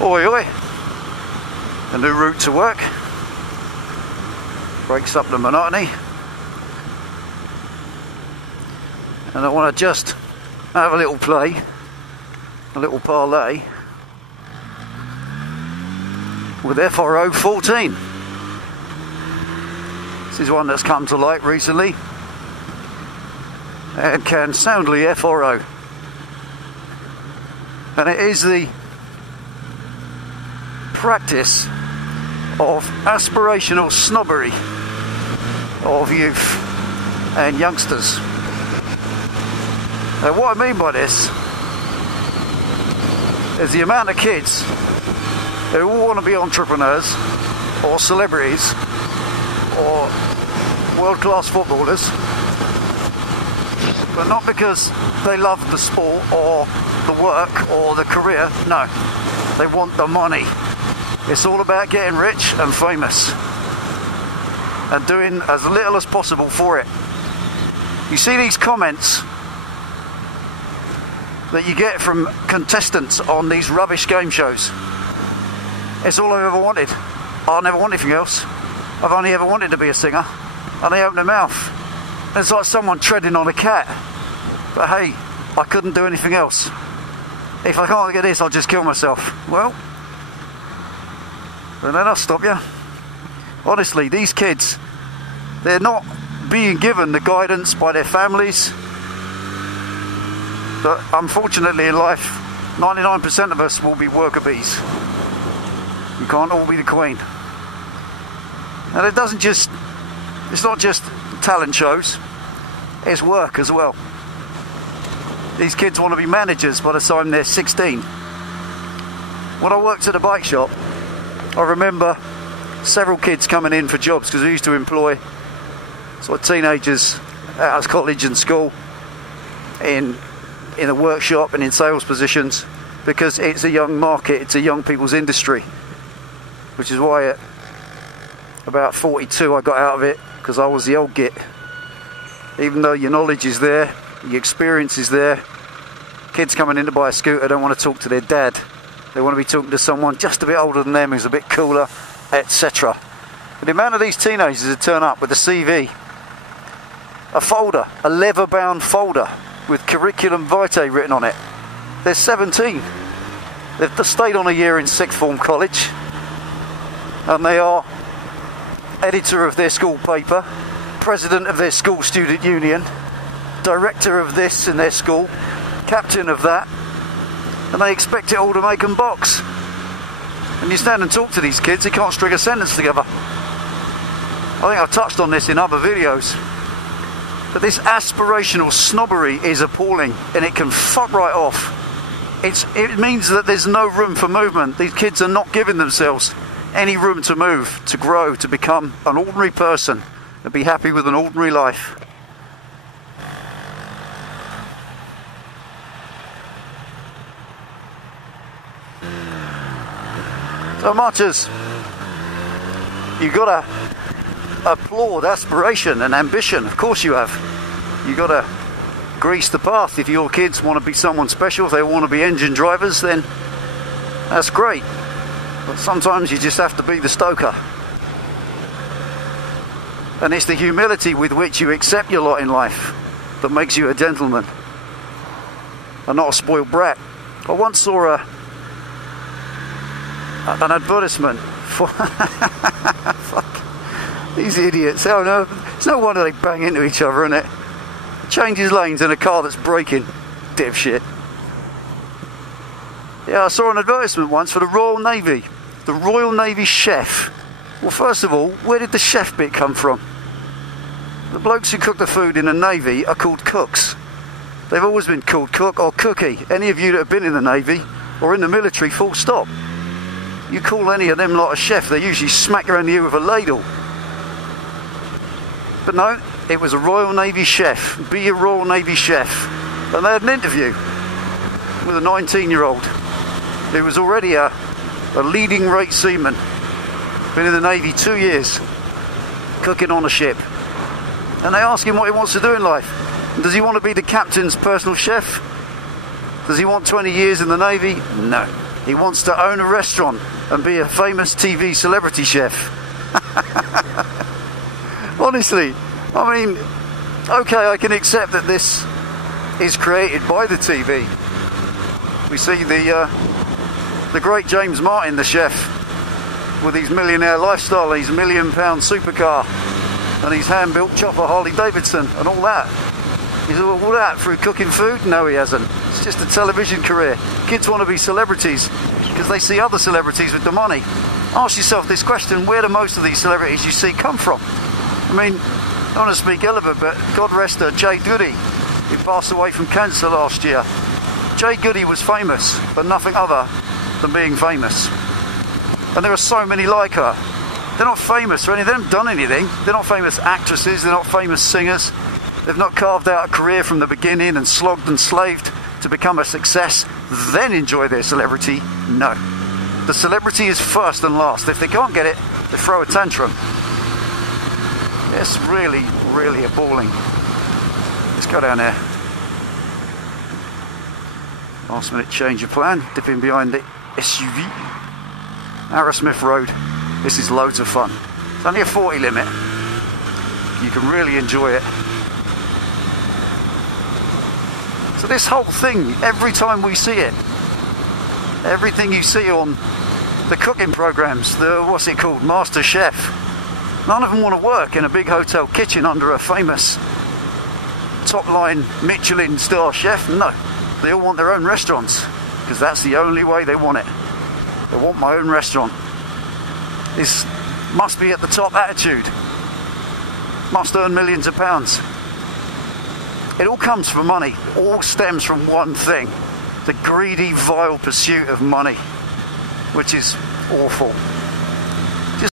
Oi oi. A new route to work. Breaks up the monotony. And I want to just have a little play, a little parlay with FRO 14. This is one that's come to light recently and can soundly FRO. And it is the practice of aspirational snobbery of youth and youngsters. Now what I mean by this is the amount of kids who all want to be entrepreneurs or celebrities or world-class footballers, but not because they love the sport or the work or the career. No, they want the money. It's all about getting rich and famous and doing as little as possible for it. You see these comments that you get from contestants on these rubbish game shows. It's all I've ever wanted. I never want anything else. I've only ever wanted to be a singer. And they open their mouth. And it's like someone treading on a cat. But hey, I couldn't do anything else. If I can't get this, I'll just kill myself. Well, then I'll stop you. Honestly, these kids, they're not being given the guidance by their families. But unfortunately in life, 99% of us will be worker bees. You can't all be the queen. And it's not just talent shows, it's work as well. These kids want to be managers by the time they're 16. When I worked at a bike shop, I remember several kids coming in for jobs because we used to employ sort of teenagers out of college and school in a workshop and in sales positions, because it's a young market, it's a young people's industry, which is why at about 42 I got out of it, because I was the old git. Even though your knowledge is there, your experience is there, kids coming in to buy a scooter don't want to talk to their dad. They want to be talking to someone just a bit older than them who's a bit cooler, etc. But the amount of these teenagers who turn up with a CV, a folder, a leather-bound folder with curriculum vitae written on it. They're 17. They've stayed on a year in sixth form college, and they are editor of their school paper, president of their school student union, director of this in their school, captain of that, and they expect it all to make them box. And you stand and talk to these kids, they can't string a sentence together. I think I've touched on this in other videos. But this aspirational snobbery is appalling, and it can fuck right off. It means that there's no room for movement. These kids are not giving themselves any room to move, to grow, to become an ordinary person and be happy with an ordinary life. So much as you've got to applaud aspiration and ambition, of course you have. You've got to grease the path. If your kids want to be someone special, if they want to be engine drivers, then that's great. But sometimes you just have to be the stoker. And it's the humility with which you accept your lot in life that makes you a gentleman and not a spoiled brat. I once saw an advertisement for fuck these idiots. Oh no, it's no wonder they bang into each other, isn't it? Changes lanes in a car that's braking, dipshit. Yeah, I saw an advertisement once for the Royal Navy, the Royal Navy chef. Well, first of all, where did the chef bit come from? The blokes who cook the food in the Navy are called cooks. They've always been called cook or cookie. Any of you that have been in the Navy or in the military, full stop. You call any of them lot a chef, they usually smack you around the ear with a ladle. But no, it was a Royal Navy chef. Be a Royal Navy chef. And they had an interview with a 19-year-old who was already a leading rate seaman. Been in the Navy 2 years, cooking on a ship. And they ask him what he wants to do in life. Does he want to be the captain's personal chef? Does he want 20 years in the Navy? No. He wants to own a restaurant and be a famous TV celebrity chef. Honestly, I mean, okay, I can accept that this is created by the TV. We see the great James Martin, the chef, with his millionaire lifestyle, his £1 million supercar, and his hand-built chopper Harley Davidson, and all that. He's all that through cooking food? No, he hasn't. It's just a television career. Kids want to be celebrities because they see other celebrities with the money. Ask yourself this question: where do most of these celebrities you see come from? I mean, I don't want to speak ill of it, but God rest her, Jay Goody, who passed away from cancer last year. Jay Goody was famous for nothing other than being famous. And there are so many like her. They're not famous for anything, they haven't done anything. They're not famous actresses, they're not famous singers. They've not carved out a career from the beginning and slogged and slaved to become a success, then enjoy their celebrity. No. The celebrity is first and last. If they can't get it, they throw a tantrum. It's really, really appalling. Let's go down there. Last minute change of plan, dip in behind the SUV. Arrowsmith Road. This is loads of fun. It's only a 40 limit. You can really enjoy it. So this whole thing, every time we see it, everything you see on the cooking programs, the, what's it called, Master Chef, none of them want to work in a big hotel kitchen under a famous top-line Michelin star chef. No, they all want their own restaurants because that's the only way they want it. They want my own restaurant. This must be at the top attitude. Must earn millions of pounds. It all comes from money. It all stems from one thing: the greedy, vile pursuit of money, which is awful.